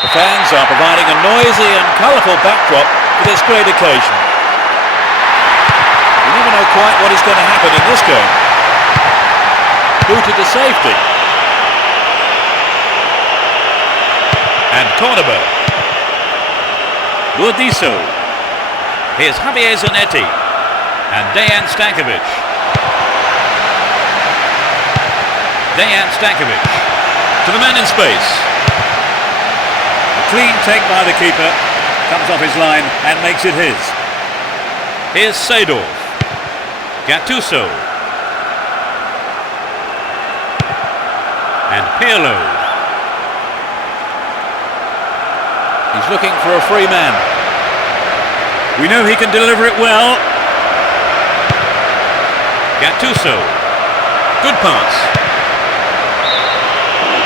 The fans are providing a noisy and colourful backdrop for this great occasion. You never know quite what is going to happen in this game. Booted to safety. And cornerback. Burdiso. Here's Javier Zanetti. And Dejan Stankovic. Dejan Stankovic. To the man in space. Clean take by the keeper, comes off his line and makes it his. Here's Seedorf, Gattuso, and Pirlo. He's looking for a free man. We know he can deliver it well. Gattuso, good pass.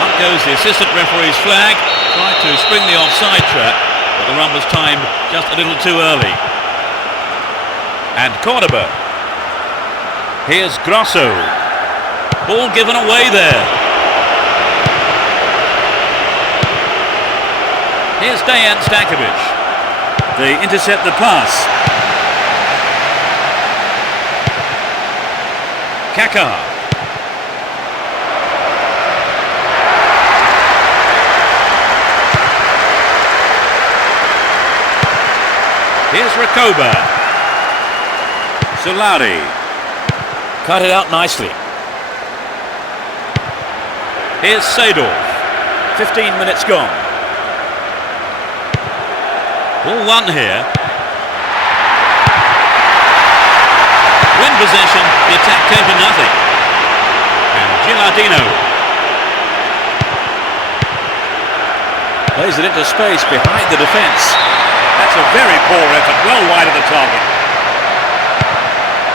Up goes the assistant referee's flag. Tried to spring the offside trap, but the run was timed just a little too early. And cornerback. Here's Grosso. Ball given away there. Here's Dejan Stankovic. They intercept the pass. Kaká. Here's Rakoba. Solari. Cut it out nicely. Here's Seedorf. 15 minutes gone. Ball one here. Win possession, the attack came to nothing. And Gilardino plays it into space behind the defence. That's a very poor effort, well wide of the target.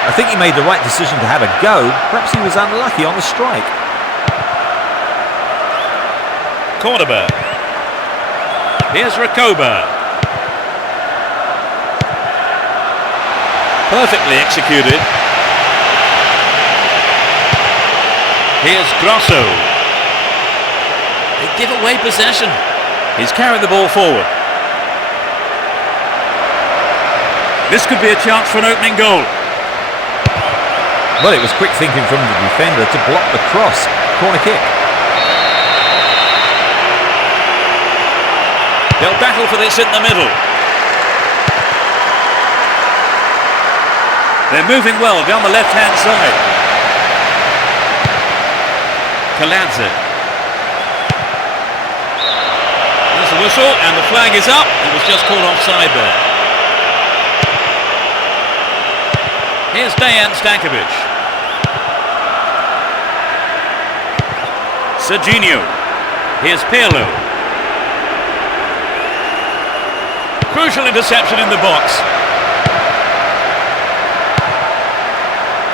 I think he made the right decision to have a go. Perhaps he was unlucky on the strike. Cornerback. Here's Rakoba. Perfectly executed. Here's Grosso. They give away possession. He's carried the ball forward. This could be a chance for an opening goal. Well, it was quick thinking from the defender to block the cross. Corner kick. They'll battle for this in the middle. They're moving well down the left-hand side. Kaladze. There's the whistle and the flag is up. It was just called offside there. Here's Dejan Stankovic. Serginho. Here's Pirlo. Crucial interception in the box.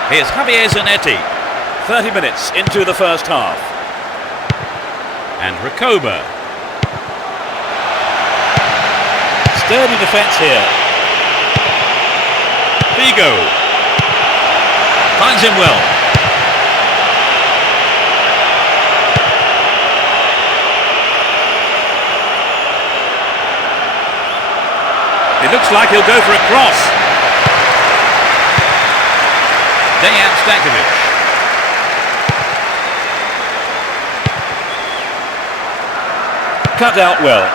Here's Javier Zanetti. 30 minutes into the first half. And Recoba. Sturdy defence here. Tiga. Finds him well. It looks like he'll go for a cross. Stakovic. Cut out well.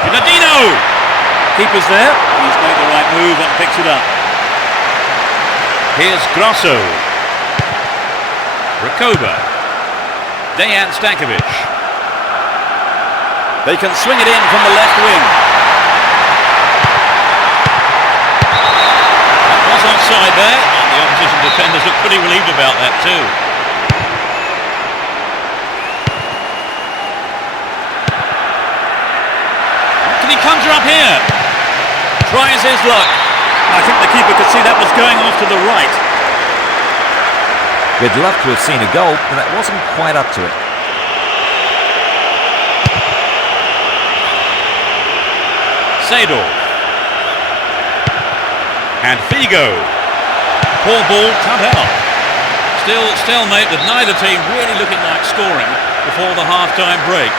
Ginardino! Keeper's there. He's made the right move and picks it up. Here's Grosso. Recoba. Stakovic. They can swing it in from the left wing. That was offside there, and the opposition defenders look pretty relieved about that too. What can he conjure up here? Tries his luck. I think the keeper could see that was going off to the right. We'd love to have seen a goal, but that wasn't quite up to it. Sador. And Figo. Poor ball cut out. Still stalemate with neither team really looking like scoring before the half-time break.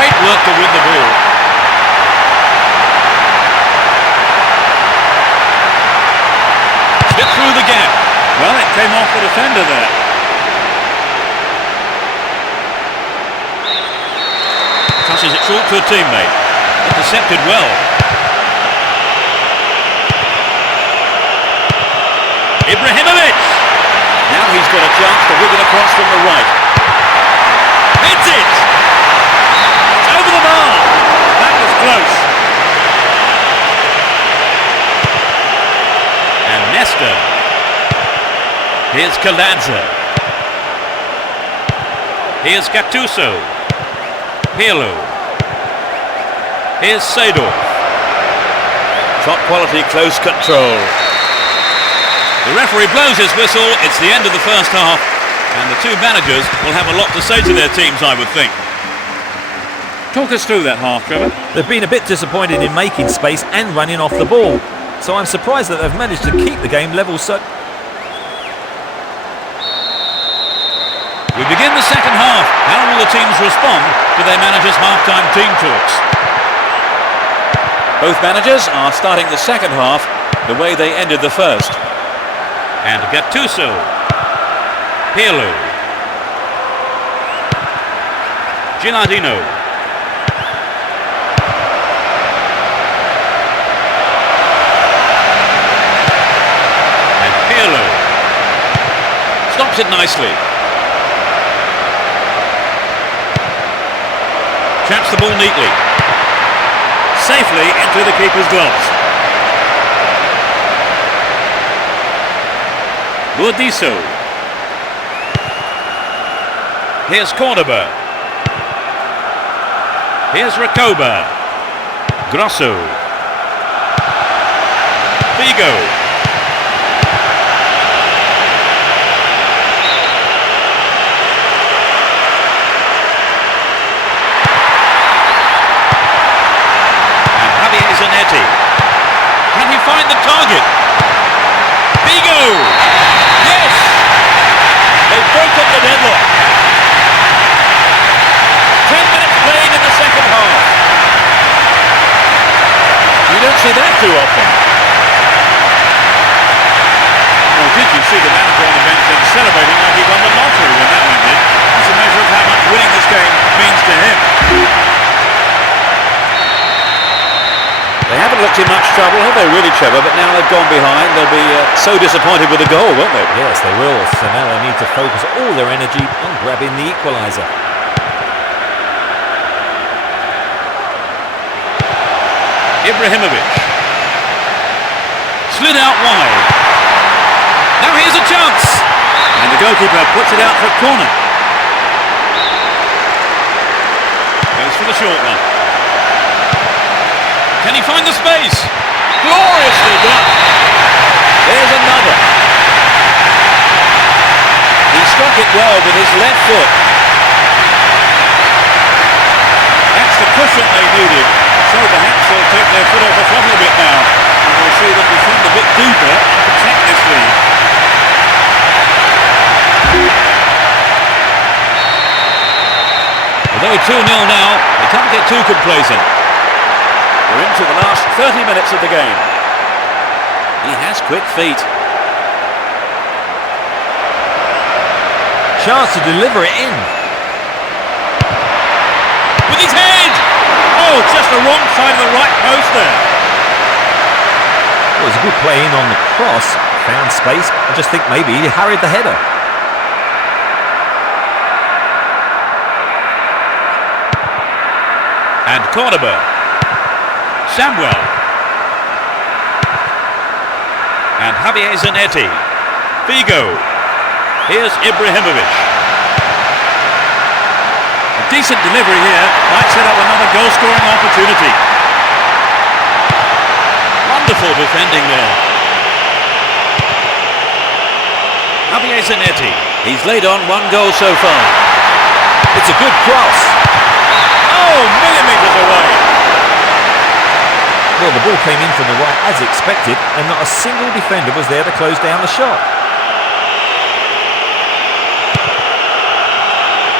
Great work to win the ball. Slip through the gap. Well, it came off the defender there. Passes it short to a teammate. Intercepted well. Ibrahimovic! Now he's got a chance to whip it across from the right. Hits it! It's over the bar! That was close. And Nesta. Here's Kaladze. Here's Gattuso. Pirlo. Here's Sador. Top quality, close control. The referee blows his whistle. It's the end of the first half, and the two managers will have a lot to say to their teams, I would think. Talk us through that half, Trevor. They've been a bit disappointed in making space and running off the ball, so I'm surprised that they've managed to keep the game level so... We begin the second half. How will the teams respond to their managers' half-time team talks? Both managers are starting the second half the way they ended the first. And Gattuso. Pirlo. Ginardino. And Pirlo. Stops it nicely. Traps the ball neatly. Safely into the keeper's gloves. Burdisso. Here's Cordoba. Here's Recoba. Grosso. Figo. Zanetti. Can he find the target? Figo! Yes! They've broken the deadlock. 10 minutes played in the second half. You don't see that too often. Well, did you see the manager on the bench then celebrating like he won the lottery when that went in? That's a measure of how much winning this game means to him. They haven't looked in much trouble, have they really, Trevor? But now they've gone behind, they'll be so disappointed with the goal, won't they? Yes, they will. So now they need to focus all their energy on grabbing the equaliser. Ibrahimovic. Slid out wide. Now here's a chance. And the goalkeeper puts it out for a corner. goes for the short one. Can he find the space? Gloriously done. There's another. He struck it well with his left foot. That's the cushion they needed. So perhaps they'll take their foot off the throttle a bit now. And we'll see them defend a bit deeper and protect this lead. Although 2-0 now, they can't get too complacent. We're into the last 30 minutes of the game. He has quick feet. Chance to deliver it in. With his head! Oh, just the wrong side of the right post there. It was a good play in on the cross. Found space. I just think maybe he hurried the header. And Cordoba. Samuel. And Javier Zanetti. Figo. Here's Ibrahimovic. A decent delivery here might set up another goal-scoring opportunity. Wonderful defending there. Javier Zanetti. He's laid on 1 goal so far. It's a good cross. Oh, millimetres away. Well, the ball came in from the right as expected, and not a single defender was there to close down the shot.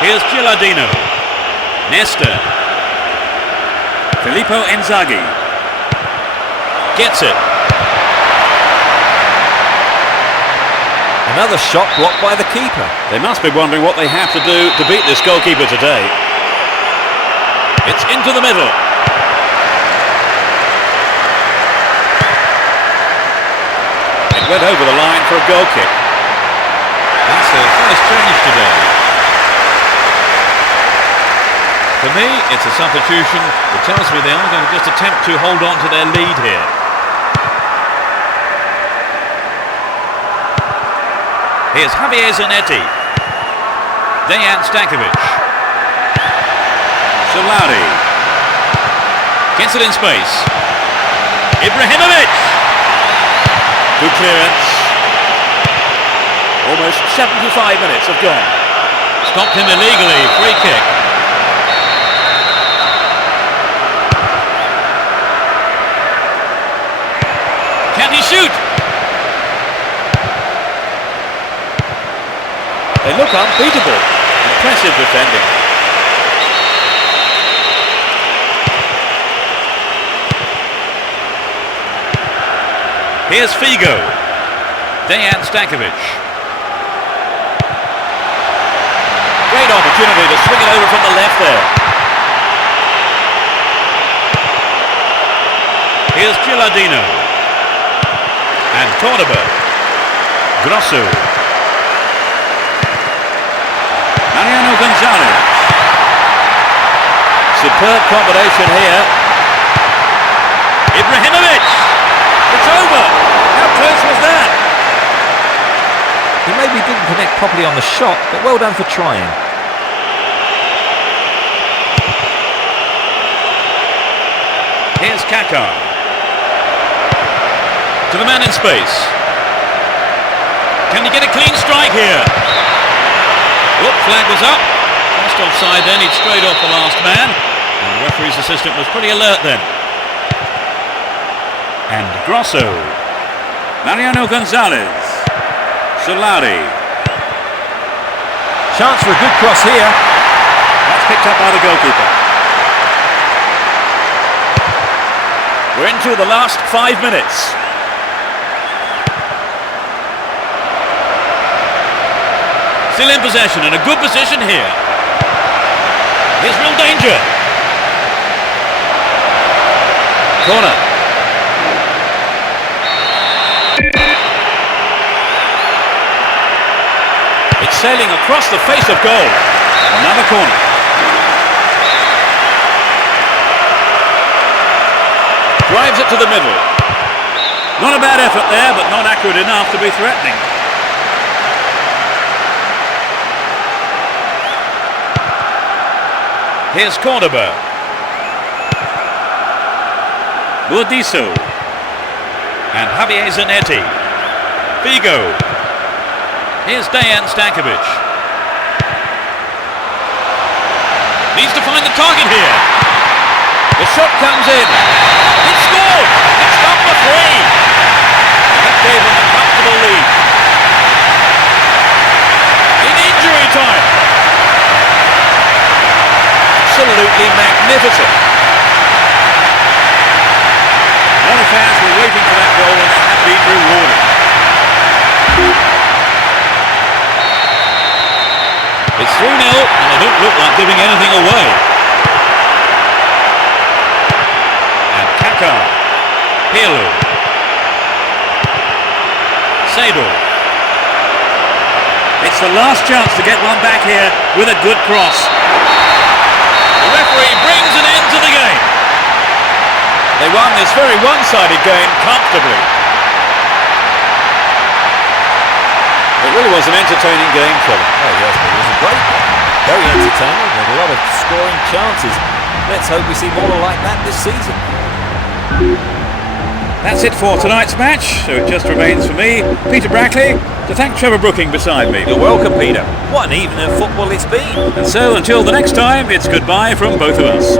Here's Gilardino. Nesta. Filippo Inzaghi. Gets it. Another shot blocked by the keeper. They must be wondering what they have to do to beat this goalkeeper today. It's into the middle. It went over the line for a goal kick. That's their first change today. For me, it's a substitution that tells me they are going to just attempt to hold on to their lead here. Here's Javier Zanetti. Dejan Stankovic. Solari. Gets it in space. Ibrahimovic. Good clearance. Almost 75 minutes have gone. Stopped him illegally. Free kick. Can he shoot? They look unbeatable. Impressive defending. Here's Figo. Dejan Stankovic. Great opportunity to swing it over from the left there. Here's Gilardino. And Cordoba. Grosso. Mariano Gonzalez. Superb combination here. Ibrahimovic. It's over. How close was that? He maybe didn't connect properly on the shot, but well done for trying. Here's Kaká. To the man in space. Can he get a clean strike here? Look, flag was up. Just offside then, he'd strayed off the last man. And the referee's assistant was pretty alert then. And Grosso. Mariano Gonzalez. Solari. Chance for a good cross here. That's picked up by the goalkeeper. We're into the last 5 minutes. Still in possession and a good position here. Here's real danger. Corner. It's sailing across the face of goal. Another corner. Drives it to the middle. Not a bad effort there, but not accurate enough to be threatening. Here's Cordoba. Burdisso. And Javier Zanetti. Figo. Here's Dejan Stankovic. Needs to find the target here. The shot comes in. It's scored. It's number 3. And that gave them a comfortable lead. In injury time. Absolutely magnificent. A lot of fans were waiting for that goal and they have been rewarded. It's 3-0 and they don't look like giving anything away. And Kaka. Pirlo. Seydorf. It's the last chance to get one back here with a good cross. The referee brings an end to the game. They won this very one-sided game comfortably. It really was an entertaining game, Trevor. Oh yes, it was a great game. Very entertaining with a lot of scoring chances. Let's hope we see more like that this season. That's it for tonight's match, so it just remains for me, Peter Brackley, to thank Trevor Brooking beside me. You're welcome, Peter. What an evening of football it's been. And so until the next time, it's goodbye from both of us.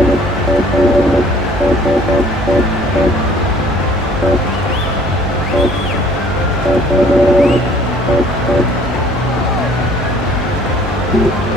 Thank you.